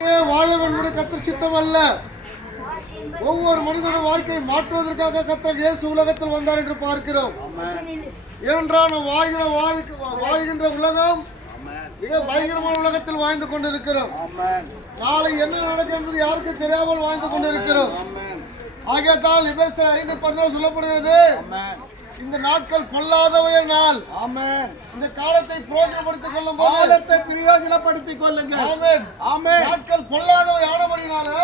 வாழ வேண்டும் கர்த்தர் சித்தம் அல்ல. ஒவ்வொரு மனிதனுடைய வாழ்க்கையை மாற்றுவதற்காக கர்த்தர் இயேசு உலகத்தில் வந்தார் என்று பார்க்கிறோம். ஏனென்றால் நாம் வாழ்கின்ற உலகம் மிக பயங்கரமான உலகத்தில் வாழ்ந்து கொண்டிருக்கிறோம். நாளை என்ன நடக்கும் என்பது யாருக்கு தெரியாமல் வாழ்ந்து கொண்டிருக்கிறோம். ஆகியதால் எபேசியர் 5:14 சொல்லப்படுகிறது, இந்த நாட்கள் பொல்லாதவைய நாள். இந்த காலத்தை பிரயோஜனப்படுத்திக் கொள்ளும் போது காலத்தை பிரயோஜனப்படுத்திக் கொள்ளுங்கள். ஆமென். ஆமென். நாட்கள் பொல்லாதவையானபடினாலே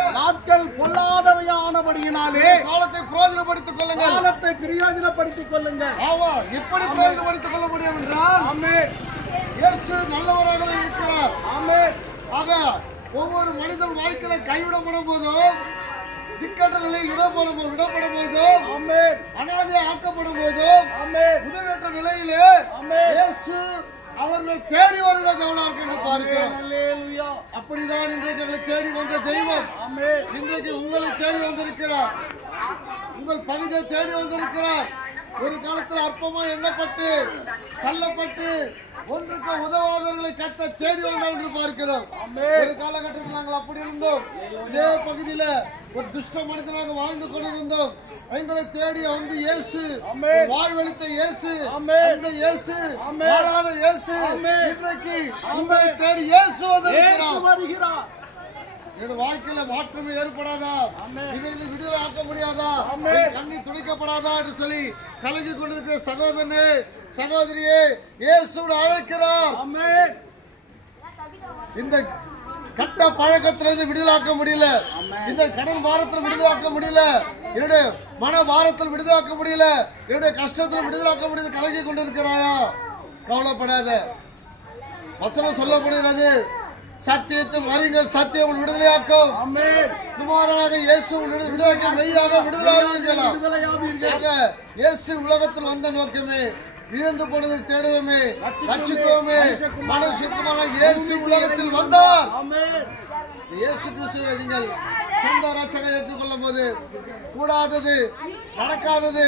காலத்தை பிரயோஜனப்படுத்திக் கொள்ளுங்கள். காலத்தை பிரயோஜனப்படுத்திக் கொள்ளுங்கள். ஆமா, எப்படி பிரயோஜனப்படுத்திக் கொள்ள முடியும் என்றால், ஆமென், இயேசு நல்லவராகவே இருக்கிறார். ஆமென். ஆக ஒவ்வொரு மனிதன் வாழ்க்கையில கைவிடப்படும் போதும், திக்கற்ற நிலையில் விடப்படும் போதும், ஆமென், அனாதை ஆக்கப்படும் போதும், ஆமென், உதவியற்ற நிலையிலே இயேசு அவர்களை தேடி வருகிற தேவனாக என்று பார்க்கிறோம். அல்லேலூயா. அப்படிதான் இன்றைக்கு எங்களை தேடி வந்த தெய்வம் ஆமென். இன்றைக்கு உங்களை தேடி வந்திருக்கிறார். உங்கள் பகுதியை தேடி வந்திருக்கிறார். ஒரு காலத்தில் அற்பமா எண்ணப்பட்டு தள்ளப்பட்டு ஒன்றுக்கு உதவாதவர்களை கத்த தேடி வந்தார் என்று பார்க்கிறோம். ஒரு காலகட்டத்தில் நாங்கள் அப்படி இருந்தோம். இதே பகுதியில ஒரு துஷ்ட மனிதனாக வாழ்ந்து கொண்டிருந்தோம். எங்களை தேடி வந்து இயேசு, வாழ்வளித்த இயேசு, அந்த இயேசு, மாறாத இயேசு இன்றைக்கு உங்களை தேடி இயேசு வருகிறார். என்னோட வாழ்க்கையில மாற்றமே ஏற்படாதா, இவைகளை விடுதலை ஆக்க முடியாதா, கண்ணீர் துடைக்கப்படாதா என்று சொல்லி கலங்கி கொண்டிருக்கிற சகோதரனே, சகோதரியே, இயேசு அழைக்கிறார். இந்த கட்ட பழக்கத்திலிருந்து விடுதலாக்க முடியல, இந்த கடன் பாரத்தில் விடுதலாக்க முடியல, என்னுடைய மன பாரத்தில் விடுதலாக்க முடியல, என்னுடைய கஷ்டத்தில் விடுதலாக்க முடியல, கலங்கி கொண்டிருக்கிறாயா? கவலைப்படாத. வசனம் சொல்லப்படுகிறது, சத்தியத்தை அறிங்கள், சத்தியம் விடுதலையாக்கும். குமாரனாக இயேசு விடுதலையாக்க மெய்யாக விடுதலையாவீர்கள். இயேசு உலகத்தில் வந்த நோக்கமே இழந்து போனதை தேடுவோமே, ரட்சிக்குவோமே. மனுஷகுமார இயேசு உலகத்தில் வந்தார். இயேசு கிறிஸ்துவை நீங்கள் சொந்த ரட்சகரை ஏற்றுக்கொள்ளும் போது கூடாதது, நடக்காதது,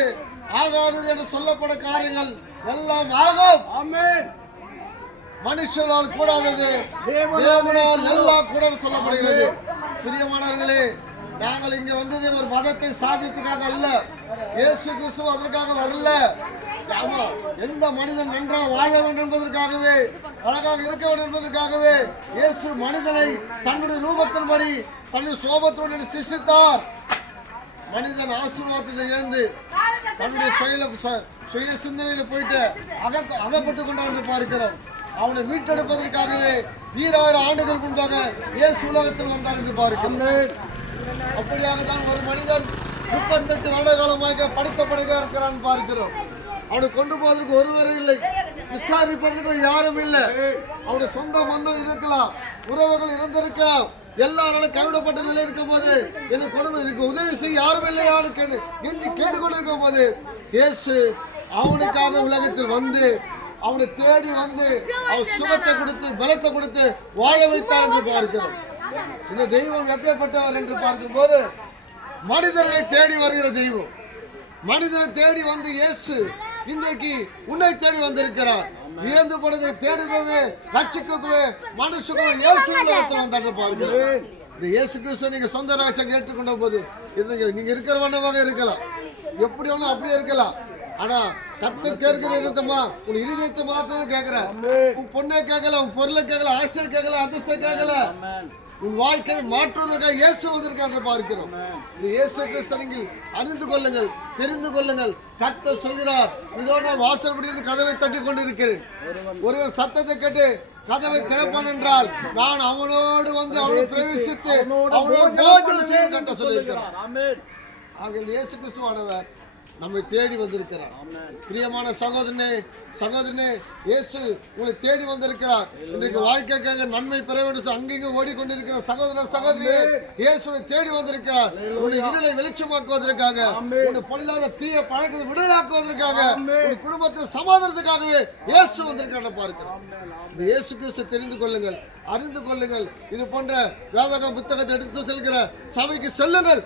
ஆகாதது என்று சொல்லப்பட காரியங்கள் எல்லாம் ஆகும். ஆமென். மனுஷனால் கூடாதது தேவனால் எல்லாம் கூட சொல்லப்படுகிறது. பிரியமானவர்களே, நாங்கள் இங்க வந்தது ஒரு மதத்தை சாதிப்பதற்காக அல்ல. இயேசு கிறிஸ்து அதற்காக வரல. ஆமா, எந்த மனிதன் நன்றாக வாழ வேண்டும் என்பதற்காகவே, அழகாக இருக்க வேண்டும் என்பதற்காகவே இயேசு மனிதனை தன்னுடைய ரூபத்தின்படி தன்னுடைய சோபத்தோடு சிருஷ்டித்தார். மனிதன் ஆசீர்வாதத்தை இழந்து தன்னுடைய சுய சிந்தனையில போயிட்டு அகப்பட்டுக் கொண்டான் என்று பார்க்கிறோம். அவனை மீட்டெடுப்பதற்காகவே 2000 ஆண்டுகள் முன்பாக இயேசு உலகத்தில் வந்தார் என்று பார்க்கிறோம். அப்படியாக தான் ஒரு மனிதன் 38 வருட காலமாக படுத்தப்படுக இருக்கிறான் பார்க்கிறோம். அவனை கொண்டு போவதற்கு ஒருவரும் இல்லை, விசாரிப்பதற்கு யாரும் இல்லை. அவனுடைய சொந்த பந்தம் இருக்கலாம், உறவுகள் இருந்திருக்கலாம், எல்லாராலும் கைவிடப்பட்ட நிலை இருக்கும் போது எனக்கு கொடுமை இருக்கு, உதவி செய்ய யாரும் இல்லையான்னு கேட்டுக்கொண்டிருக்கும் போது இயேசு அவனுக்காக உலகத்தில் வந்து அவனை தேடி வந்து அவன் சுகத்தை கொடுத்து பலத்தை கொடுத்து வாழ வைத்தார் என்று பார்க்கிறோம். இந்த தெய்வம் எப்படிப்பட்டவர் என்று பார்க்கும்போது மனிதர்களை தேடி வருகிற தெய்வம். மனிதனை தேடி வந்து இயேசு இன்றைக்கு உன்னை தேடி வந்திருக்கிறார். இழந்து போனதை தேடுகவே, ரட்சிக்கவே, மனுஷங்க இயேசு உலகத்தில் வந்தார் பார்க்கிறோம். இந்த இயேசு கிறிஸ்துவை நீங்க சொந்த ராட்சம் ஏற்றுக்கொண்ட போது நீங்க இருக்கிற வண்ணமாக இருக்கலாம், எப்படி வேணும் அப்படியே இருக்கலாம். ஆனா கத்தை கேட்கிற இருந்தமா உன் இருதயத்தை மாத்திரம் கேட்கிற, உன் பொண்ணை கேட்கல, உன் பொருளை கேட்கல, ஆசிரியர் கேட்கல, அந்தஸ்தை கேட்கல, உன் வாழ்க்கையை மாற்றுவதற்காக இயேசு வந்திருக்காங்க பார்க்கிறோம். இந்த இயேசு கிறிஸ்து அறிந்து கொள்ளுங்கள், தெரிந்து கொள்ளுங்கள். கர்த்தர் சொல்கிறார், இதோ நான் வாசல்படியிருந்து கதவை தட்டி கொண்டிருக்கிறேன். ஒருவர் சத்தத்தை கேட்டு கதவை திறப்பான் என்றால் நான் அவனோடு வந்து அவனை பிரவேசித்து அவனோடு போஜனம் செய்ய கர்த்தர் சொல்லியிருக்கிறார். ஆக இயேசு கிறிஸ்துவானவர் நம்மை தேடி வந்திருக்கிறார். பிரியமான சகோதரனே, சகோதரனே, இயேசு உங்களை தேடி வந்திருக்கிறார். இன்றைக்கு வாழ்க்கைக்காக நன்மை பெற வேண்டும் அங்கெங்க ஓடிக்கொண்டிருக்கிற சகோதர சகோதரியே, இயேசுவை தேடி வந்திருக்கிறார். உன்னை இருளை வெளிச்சமாக்குவதற்காக, உன்னை பொல்லாத தீய பழக்கத்தை விடுதலாக்குவதற்காக, உன் குடும்பத்தில் சமாதானத்துக்காகவே இயேசு வந்திருக்கிறார் பார்க்கிறோம். இந்த இயேசு கிறிஸ்து தெரிந்து கொள்ளுங்கள், அறிந்து கொள்ளுங்கள். இது போன்ற வேதக புத்தகத்தை எடுத்து செல்கிற சபைக்கு செல்லுங்கள்.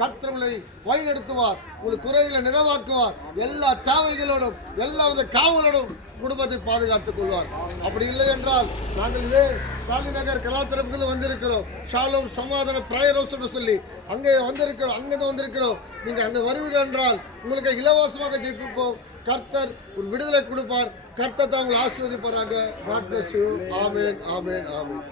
கர்த்தர் உங்களை வழிநடத்துவார், உங்கள் குறைகளை நிறைவாக்குவார், எல்லா தேவைகளோடும் எல்லா வித காவலோடும் குடும்பத்தை பாதுகாத்துக் கொள்வார். அப்படி இல்லை என்றால் நாங்கள் இதே சாலி நகர் கலாத்திரத்தில் வந்திருக்கிறோம், ஷாலோம் சமாதான பிரேயர் ஹவுஸ் என்று சொல்லி அங்கே வந்திருக்கிறோம். அங்கிருந்து வந்திருக்கிறோம். நீங்கள் அங்கே வருவீர்கள் என்றால் உங்களுக்கு இலவசமாக ஜெபிப்போம். கர்த்தர் ஒரு விடுதலை கொடுப்பார். கர்த்தர் தான் உங்களை ஆசீர்வதிப்பாராக. God bless you. Amen, amen, amen.